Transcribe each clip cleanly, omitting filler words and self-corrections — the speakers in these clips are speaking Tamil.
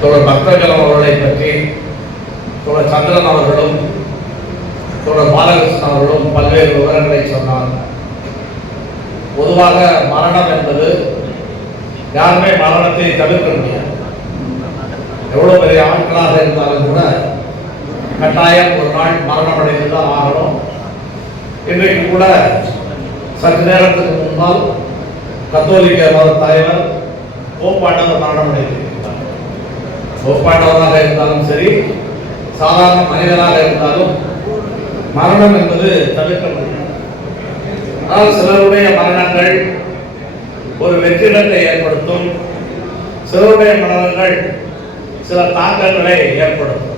தோழர் பக்தஜலம் அவர்களை பற்றி தோழர் சந்திரன் அவர்களும் தோழர் பாலகிருஷ்ணன் அவர்களும் பல்வேறு விவரங்களை சொன்னார். பொதுவாக மரணம் என்பது யாருமே மரணத்தை தவிர்க்க முடியாது. எவ்வளவு பெரிய ஆட்களாக இருந்தாலும் கூட கட்டாயம் ஒரு நாள் மரணம் அடைந்துதான் ஆகணும். இன்றைக்கு கூட சற்று நேரத்துக்கு முன்னால் கத்தோலிக்க மத தலைவர் போப்பாண்டவர் மரணம் அடைந்திருக்கிறார். போப்பாண்டவராக இருந்தாலும் சரி, சாதாரண மனிதனாக இருந்தாலும் மரணம் என்பது தவிர்க்க முடியாது. ஆனால் சிலருடைய மரணங்கள் ஒரு வெற்றிடத்தை ஏற்படுத்தும், சிலருடைய மரணங்கள் சில தாக்கங்களை ஏற்படுத்தும்.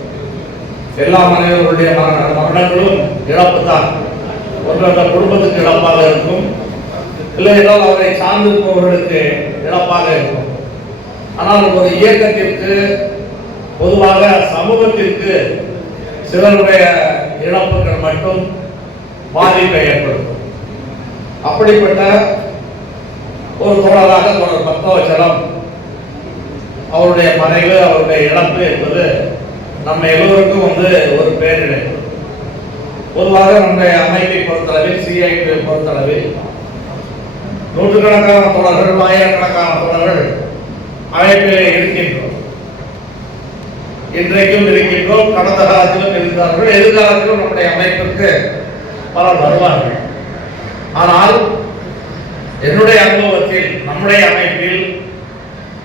எல்லா மனிதர்களுடைய மரணங்களும் இழப்பு தான். ஒன்று அந்த குடும்பத்துக்கு இழப்பாக இருக்கும், இல்லை என்றால் அவரை சார்ந்திருப்பவர்களுக்கு இழப்பாக இருக்கும். ஆனால் ஒரு இயக்கத்திற்கு, பொதுவாக சமூகத்திற்கு சிலருடைய இழப்புகள் மட்டும் பாதிப்பை ஏற்படுத்தும். அப்படிப்பட்ட ஒரு தோழராக தோழர் பக்தவச்சலம் அவருடைய மறைவு, அவருடைய இழப்பு என்பது நம்ம எல்லோருக்கும் ஒரு பேரிழப்பு. பொதுவாக நம்முடைய அமைப்பை பொறுத்தளவில், சிஐடி பொறுத்தளவில் நூற்றுக்கணக்கான தோழர்கள், ஆயிரக்கணக்கான தோழர்கள் அமைப்பிலே இருக்கின்றோம். இன்றைக்கும் இருக்கின்றோம், கடந்த காலத்திலும் இருந்தார்கள், எதிர்காலத்திலும் நம்முடைய அமைப்பிற்கு பலர் வருவார்கள். ஆனால் என்னுடைய அனுபவத்தில் நம்முடைய அமைப்பில்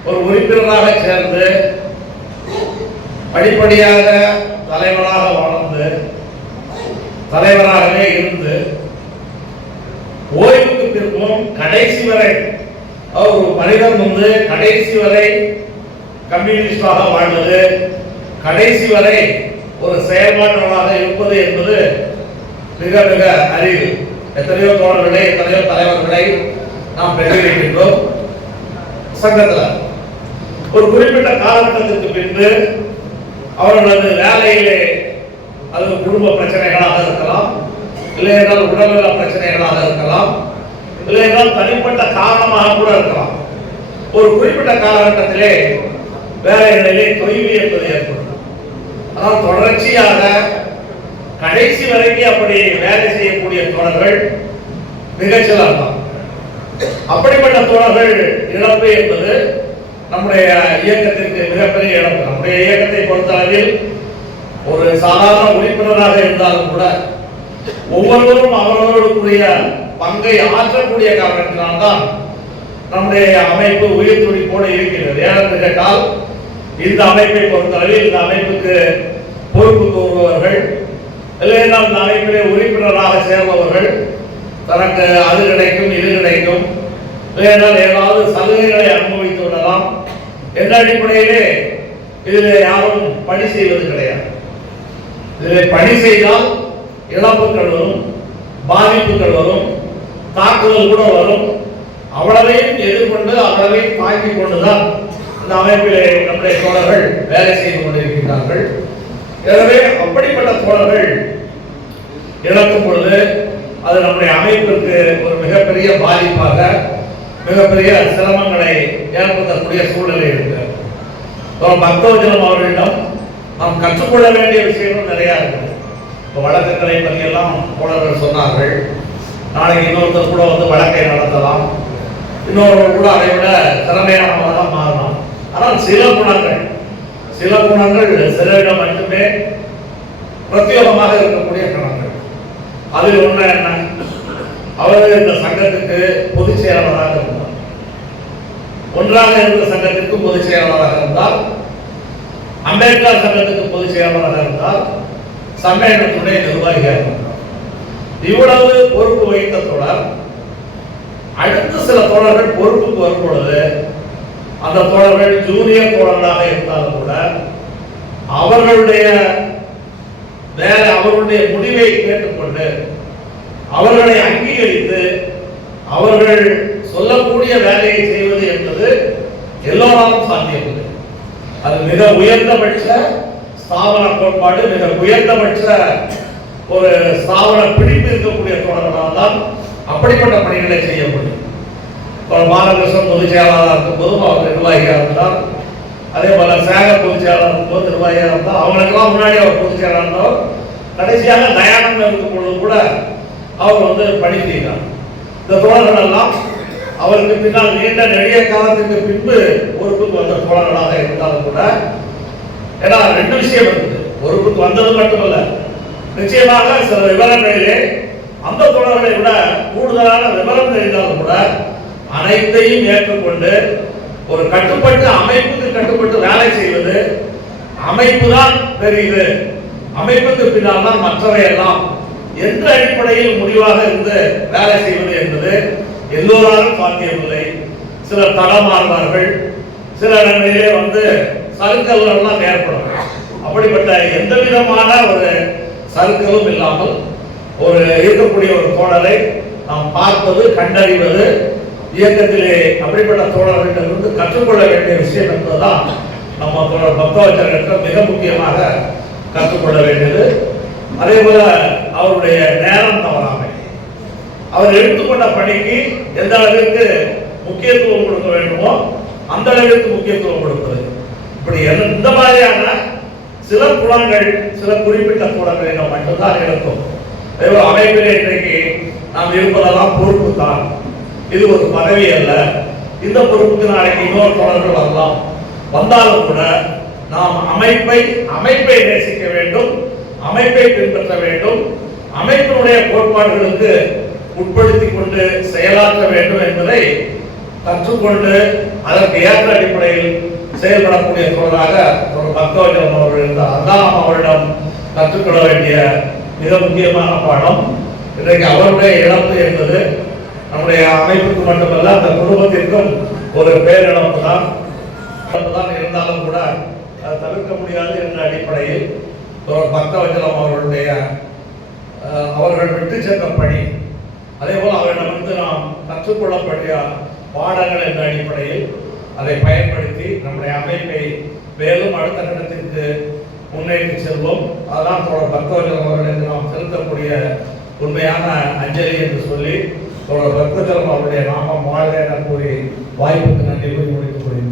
ஒரு உறுப்பினராக சேர்ந்து படிப்படியாக தலைவராக வளர்ந்து தலைவராகவே இருந்து ஓய்வுக்கு பிறகும் கடைசி வரை ஒரு மனிதன் கடைசி வரை கம்யூனிஸ்டாக வாழ்வது, கடைசி வரை ஒரு செயல்பாட்டாளராக இருப்பது என்பது மிக மிக அரிது. எத்தனையோ தோழர்களை, எத்தனையோ தலைவர்களை நாம் பெற்றிருக்கின்றோம். சங்கத்தில் ஒரு குறிப்பிட்ட காலகட்டத்திற்கு பின்பு அவர்களது வேலையிலே அது குடும்ப பிரச்சனைகளாக இருக்கலாம், இல்லை என்றால் உடல்நல பிரச்சனைகளாக இருக்கலாம், இல்லை என்றால் தனிப்பட்ட காரணமாக கூட இருக்கலாம். ஒரு குறிப்பிட்ட காலகட்டத்திலே வேலைகளிலே தொய்வு என்பது ஏற்படும். ஆனால் தொடர்ச்சியாக கடைசி வரைக்கும் அப்படி வேலை செய்யக்கூடிய தோழர்கள் மிகச்சிலர் தான். அப்படிப்பட்ட தோழர்கள் இழப்பு என்பது நம்முடைய இயக்கத்திற்கு மிகப்பெரிய இழப்பு. நம்முடைய இயக்கத்தை பொறுத்தளவில் ஒரு சாதாரண உறுப்பினராக இருந்தாலும் கூட ஒவ்வொருவரும் அவர்களுக்குரிய பங்கை ஆற்றக்கூடிய காரணத்தினால்தான் நம்முடைய அமைப்பு உயிர் துடிப்போடு இருக்கிறது. ஏனென்று கேட்டால், இந்த அமைப்பை பொறுத்தளவில் இந்த அமைப்புக்கு பொறுப்பு கூறுபவர்கள், இல்லையென்றால் இந்த அமைப்பிலே உறுப்பினராக சேர்பவர்கள் தனக்கு அது கிடைக்கும், இது கிடைக்கும், இல்லையென்றால் ஏதாவது சலுகைகளை அனுபவித்து விடலாம் என்ற அடிப்படையிலே இதில் யாரும் பணி செய்வது கிடையாது. இதில் பணி செய்தால் இழப்புகள் வரும், பாதிப்புகள் வரும், தாக்குதல் கூட வரும். அவ்வளவையும் எதிர்கொண்டு அவ்வளவையும் தாக்கிக் கொண்டுதான் இந்த அமைப்பிலே நம்முடைய தோழர்கள் வேலை செய்து கொண்டிருக்கிறார்கள். எனவே அப்படிப்பட்ட தோழர்கள் இழக்கும் பொழுது அது நம்முடைய அமைப்பிற்கு ஒரு மிகப்பெரிய பாதிப்பாக, மிகப்பெரிய சிரமங்களை ஏற்படுத்தக்கூடிய சூழ்நிலை இருக்கிறது. பக்தவச்சலம் அவர்களிடம் நாம் கற்றுக்கொள்ள வேண்டிய விஷயங்கள் நிறைய இருக்குது. இப்போ வழக்குகளை பற்றியெல்லாம் தோழர்கள் சொன்னார்கள். நாளைக்கு இன்னொருத்தர் கூட வழக்கை நடத்தலாம், இன்னொருவர் கூட அதை விட திறமையானவராக மாறலாம். ஆனால் சில குணங்கள் சிலரிடம் மட்டுமே பிரத்யேகமாக இருக்கக்கூடிய குணங்கள். அதில் ஒன்று என்ன, அவர் இந்த சங்கத்துக்கு பொதுச் செயலாளராக இருந்தார். ஒன்றாக இருந்த சங்கத்திற்கு பொதுச் செயலாளராக இருந்தால், அம்பேத்கர் சங்கத்துக்கு பொதுச் செயலாளராக இருந்தால், சம்மேளனத்துடைய நிர்வாகியாக இருந்தார். இவ்வளவு பொறுப்பு வைத்த தோழர் அடுத்த சில தோழர்கள் பொறுப்புக்கு வரும் பொழுது அந்த தோழர்கள் ஜூனியர் தோழர்களாக இருந்தாலும் கூட அவர்களுடைய வேலை, அவர்களுடைய முடிவை கேட்டுக்கொண்டு அவர்களை அங்கீகரித்து அவர்கள் சொல்லக்கூடிய வேலையை செய்வது என்பது எல்லோராலும் சாத்தியமில்லை. அது மிக உயர்ந்தபட்ச ஸ்தாபன கோட்பாடு, மிக உயர்ந்தபட்ச ஒரு ஸ்தாபன பிடிப்பு இருக்கக்கூடிய தோழர்களால் தான் அப்படிப்பட்ட பணிகளை செய்ய முடியும். பாலகிருஷ்ணன் பொதுச் செயலாளராக இருக்கும் போதும் அவர் நிர்வாகியாக இருந்தார். அதே அதே போல சேக பொதுச் செயலாளர் இருந்தோ, நிர்வாகியாக இருந்தோ, அவங்களுக்கெல்லாம் முன்னாடி அவர் பொதுச் செயலாளர் இருந்தோ, கடைசியாக தயானந்தம் இருக்கும் பொழுது கூட அவர் பணி செய்தார். இந்த தோழர்கள் எல்லாம் அவருக்கு பின்னால் நீண்ட நெடிய காலத்துக்கு பின்பு பொறுப்புக்கு வந்த தோழர்களாக இருந்தாலும் கூட, ஏன்னா ரெண்டு விஷயம் இருக்குது. பொறுப்புக்கு வந்தது மட்டுமல்ல, நிச்சயமாக சில விவரங்களிலே அந்த தோழர்களை விட கூடுதலான விவரம் தெரிந்தாலும் கூட அனைத்தையும் ஏற்றுக்கொண்டு ஒரு கட்டுப்பட்டு அமைப்புக்கு கட்டுப்பட்டு வேலை செய்வது, அமைப்பு தான் பெரியது, அமைப்புக்கு பின்னால் தான் மற்றவை எல்லாம் என்ற அடிப்படையில் முடிவாக இருந்து வேலை செய்வது என்பது எல்லோராலும் சாத்தியமில்லை. சிலர் தடமாறுவார்கள், சில இடங்களிலே சறுக்கல்கள் எல்லாம் ஏற்படும். அப்படிப்பட்ட எந்த விதமான ஒரு சறுக்கலும் இல்லாமல் ஒரு இருக்கக்கூடிய ஒரு தோழரை நாம் பார்ப்பது, கண்டறிவது, இயக்கத்திலே அப்படிப்பட்ட தோழர்களிடமிருந்து கற்றுக்கொள்ள வேண்டிய விஷயம் என்பதுதான் நம்ம தோழர் பக்தவச்சரத்திற்கு மிக முக்கியமாக கற்றுக்கொள்ள வேண்டியது. அதே போல அவருடைய நேரம் தவறாமை, அவர் எடுத்துக்கொண்ட பணிக்கு எந்த அளவிற்கு முக்கியத்துவம் கொடுக்க வேண்டுமோ அந்த அளவிற்கு முக்கியத்துவம் கொடுப்பது. இப்படி இந்த மாதிரியான சில குணங்கள், சில குறிப்பிட்ட குணங்களை நாம் மட்டும்தான் இருக்கும். அமைப்பிலே இன்றைக்கு நாம் இருப்பதெல்லாம் பொறுப்பு தான், இது ஒரு பதவி அல்ல. இந்த பொறுப்புக்கு நாளைக்கு இன்னொரு தோழர்கள் வரலாம், வந்தாலும் கூட நாம் அமைப்பை நேசிக்க வேண்டும், அமைப்பை பின்பற்ற வேண்டும், அமைப்பினுடைய கோட்பாடுகளுக்கு உட்படுத்திக் கொண்டு செயலாற்ற வேண்டும் என்பதை கற்றுக்கொண்டு அதற்கு ஏற்ற அடிப்படையில் செயல்படக்கூடிய தோழராக ஒரு பக்தவச்சலம் அவர்கள் இருந்தார். அதான் அவரிடம் கற்றுக்கொள்ள வேண்டிய மிக முக்கியமான பாடம். இன்றைக்கு அவருடைய இழப்பு என்பது நம்முடைய அமைப்புக்கு மட்டுமல்ல, அந்த குடும்பத்திற்கும் ஒரு பேரிழப்பு தான். இருந்தாலும் கூட தவிர்க்க முடியாது என்ற அடிப்படையில் ஒரு பக்தவச்சலம் அவர்கள் விட்டு சென்ற பணி, அதே போல் அவரிடமிருந்து நாம் கற்றுக்கொள்ளப்படிய பாடங்கள் என்ற அடிப்படையில் அதை பயன்படுத்தி நம்முடைய அமைப்பை மேலும் அடுத்த கட்டத்திற்கு முன்னேறி செல்வோம். அதுதான் தோழர் பக்தவச்சலம் அவர்களுக்கு நாம் செலுத்தக்கூடிய உண்மையான அஞ்சலி என்று சொல்லி தோழர் பக்தவச்சலம் அவருடைய நாமம் வாழ்க என கூறி வாய்ப்புக்கு நன்றி கூறி முடித்துக் கொள்கிறேன்.